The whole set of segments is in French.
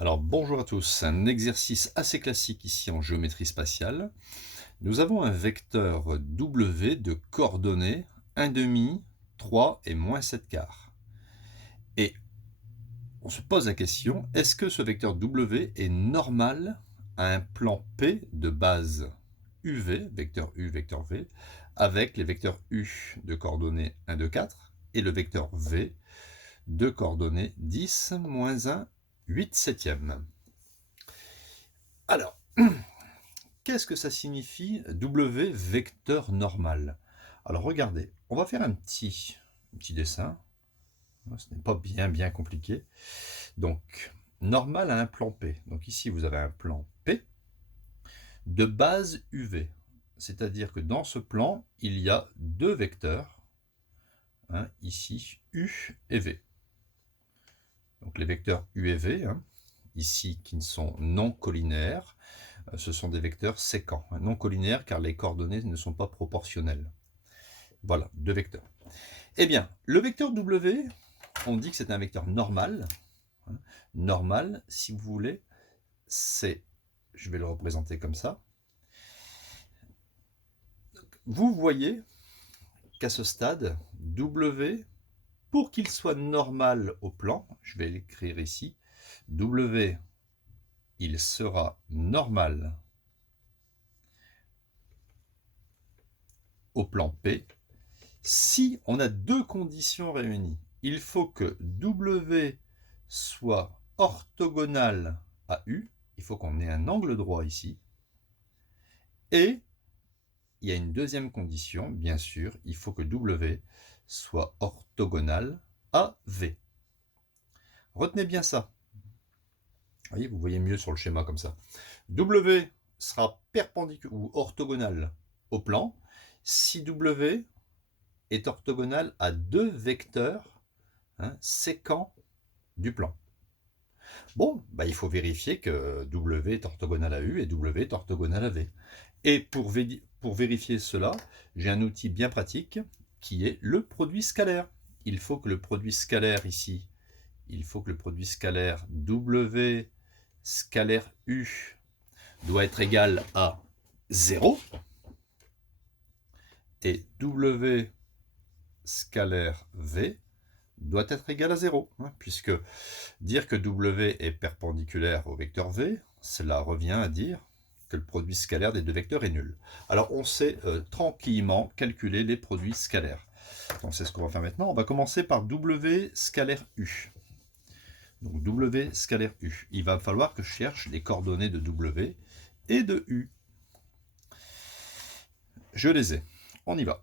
Alors bonjour à tous, un exercice assez classique ici en géométrie spatiale. Nous avons un vecteur W de coordonnées 1,5, 3 et -7/4. Et on se pose la question, est-ce que ce vecteur W est normal à un plan P de base UV, vecteur U, vecteur V, avec les vecteurs U de coordonnées 1, 2, 4 et le vecteur V de coordonnées 10, -1, 8 septièmes. Alors, qu'est-ce que ça signifie W vecteur normal? Alors regardez, on va faire un petit dessin. Ce n'est pas bien compliqué. Donc, normal à un plan P. Donc ici, vous avez un plan P de base UV. C'est-à-dire que dans ce plan, il y a deux vecteurs, hein, ici U et V. Donc les vecteurs U et V, hein, ici qui sont non collinaires, ce sont des vecteurs séquents, non collinaires car les coordonnées ne sont pas proportionnelles. Voilà, deux vecteurs. Eh bien, le vecteur W, on dit que c'est un vecteur normal. Normal, si vous voulez, c'est, je vais le représenter comme ça. Vous voyez qu'à ce stade, W, pour qu'il soit normal au plan, je vais l'écrire ici, W, il sera normal au plan P si on a deux conditions réunies. Il faut que W soit orthogonal à U, il faut qu'on ait un angle droit ici, et il y a une deuxième condition, bien sûr, il faut que W soit orthogonal à V. Retenez bien ça. Vous voyez mieux sur le schéma comme ça. W sera perpendiculaire ou orthogonal au plan si W est orthogonal à deux vecteurs, hein, séquents du plan. Bon, il faut vérifier que W est orthogonal à U et W est orthogonal à V. Et pour vérifier cela, j'ai un outil bien pratique qui est le produit scalaire. Il faut que le produit scalaire ici, il faut que le produit scalaire W scalaire U doit être égal à 0 et W scalaire V doit être égal à 0, hein, puisque dire que W est perpendiculaire au vecteur V, cela revient à dire que le produit scalaire des deux vecteurs est nul. Alors on sait tranquillement calculer les produits scalaires. Donc c'est ce qu'on va faire maintenant. On va commencer par W scalaire U. Donc W scalaire U. Il va falloir que je cherche les coordonnées de W et de U. Je les ai. On y va.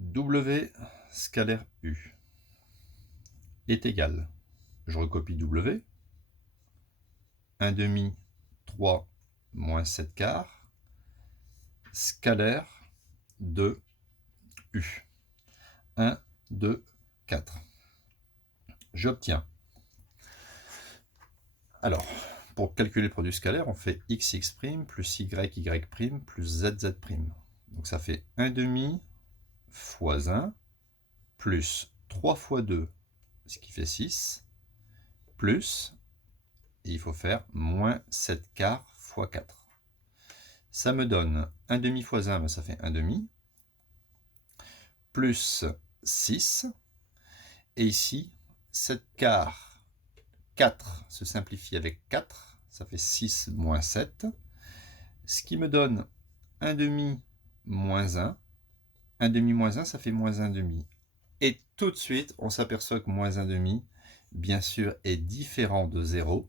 W scalaire U est égal. Je recopie W. 1,5, 3, moins 7/4, scalaire de U. 1, 2, 4. J'obtiens. Alors, pour calculer le produit scalaire, on fait xx' plus yy' plus zz'. Donc ça fait 1,5 fois 1 plus 3 fois 2, ce qui fait 6, plus, et il faut faire moins 7/4 fois 4. Ça me donne 1,5 fois 1, ça fait 1,5, plus 6, et ici, 7/4, 4 se simplifie avec 4, ça fait 6 moins 7, ce qui me donne 1,5 moins 1, 1,5 moins 1, ça fait moins 1,5. Et tout de suite, on s'aperçoit que moins 1,5, bien sûr, est différent de 0.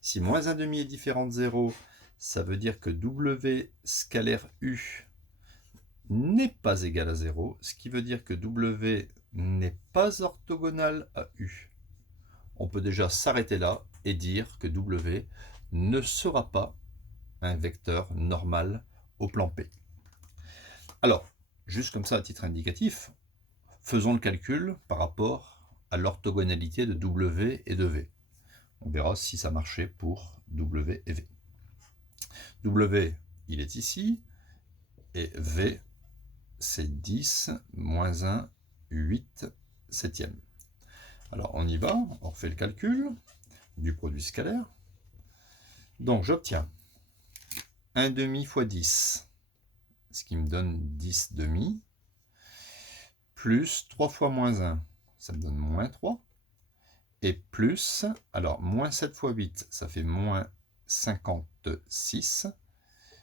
Si moins 1,5 est différent de 0, ça veut dire que W scalaire U n'est pas égal à 0, ce qui veut dire que W n'est pas orthogonal à U. On peut déjà s'arrêter là et dire que W ne sera pas un vecteur normal au plan P. Alors, juste comme ça à titre indicatif, faisons le calcul par rapport à l'orthogonalité de W et de V. On verra si ça marchait pour W et V. W, il est ici, et V, c'est 10 moins 1, 8 septièmes. Alors on y va, on refait le calcul du produit scalaire. Donc j'obtiens 1 demi fois 10, ce qui me donne 10 demi, plus 3 fois moins 1, ça me donne moins 3, et plus, alors moins 7 fois 8, ça fait moins 56,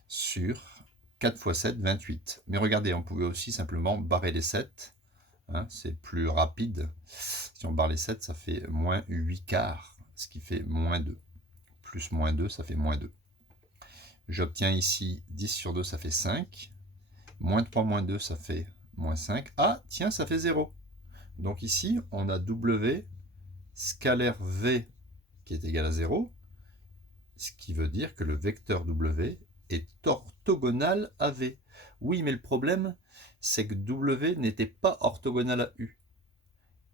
sur 4 fois 7, 28. Mais regardez, on pouvait aussi simplement barrer les 7, hein, c'est plus rapide. Si on barre les 7, ça fait moins 8 quarts, ce qui fait moins 2. Plus moins 2, ça fait moins 2. J'obtiens ici 10 sur 2, ça fait 5. Moins 3 moins 2, ça fait moins 5. Ah, tiens, ça fait 0. Donc ici, on a W scalaire V qui est égal à 0, ce qui veut dire que le vecteur W est orthogonal à V. Oui, mais le problème, c'est que W n'était pas orthogonal à U.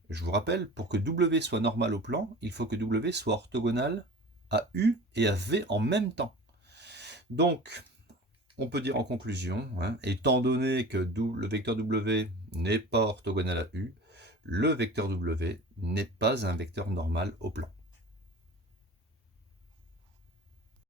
Je vous rappelle, pour que W soit normal au plan, il faut que W soit orthogonal à U et à V en même temps. Donc, on peut dire en conclusion, hein, étant donné que le vecteur W n'est pas orthogonal à U, le vecteur W n'est pas un vecteur normal au plan.